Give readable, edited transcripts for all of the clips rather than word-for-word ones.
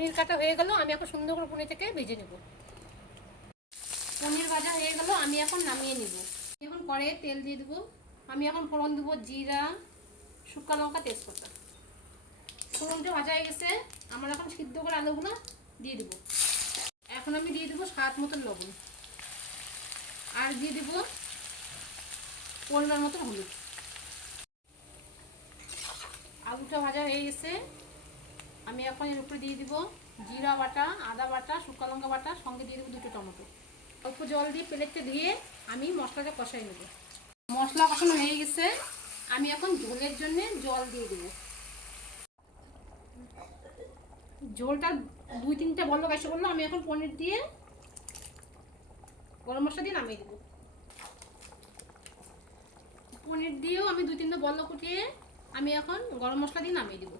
পনির কাটা হয়ে গেল, আমি এখন সুন্দর করে পনিরটাকে ভেজে নেব। পনির ভাজা হয়ে গেল, আমি এখন নামিয়ে নেব। এখন কড়াইয়ে তেল দিয়ে দেবো। আমি এখন ফোড়ন দেবো জিরা, শুকনো লঙ্কা, তেজপাতা। ফোড়নটা ভাজা হয়ে গেছে, আমার এখন সিদ্ধ করে আলুগুলো দিয়ে দেবো। এখন আমি দিয়ে দেবো স্বাদ মতন লবণ, আর দিয়ে দেবো পরিমাণ মতো হলুদ। আলুটা ভাজা হয়ে গেছে, আমি এখন এর উপরে দিয়ে দিব জিরা বাটা, আদা বাটা, শুকনো লঙ্কা বাটা, সঙ্গে দিয়ে দেবো 2টো টমেটো। অল্প জল দিয়ে প্লেটটা ধুয়ে আমি মশলাটা কষাই নেব। মশলা কষানো হয়ে গেছে, আমি এখন ঝোলের জন্য জল দিয়ে দেবো। ঝোলটা 2-3টা বলক এসে বললো, আমি এখন পনির দিয়ে গরম মশলা দিয়ে নামিয়ে দেবো। পনির দিয়েও আমি 2-3টা বলক উঠিয়ে আমি এখন গরম মশলা দিয়ে নামিয়ে দেবো।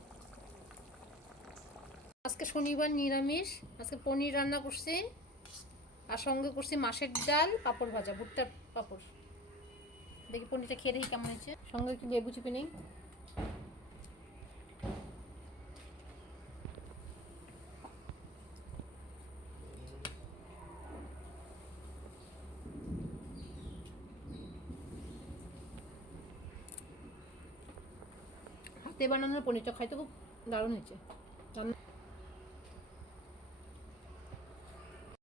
আজকে শনিবার নিরামিষ, আজকে পনির রান্না করছি, আর সঙ্গে করছি মাছের ডাল, পাঁপড় ভাজা, ভুট্টার পাঁপড়। দেখি পনিরটা খেয়ে দেখি কেমন হয়েছে। সঙ্গে একটু লেবু চিপে নেই। হাতে বানানোর পনিরটা খাইতে খুব দারুণ হয়েছে।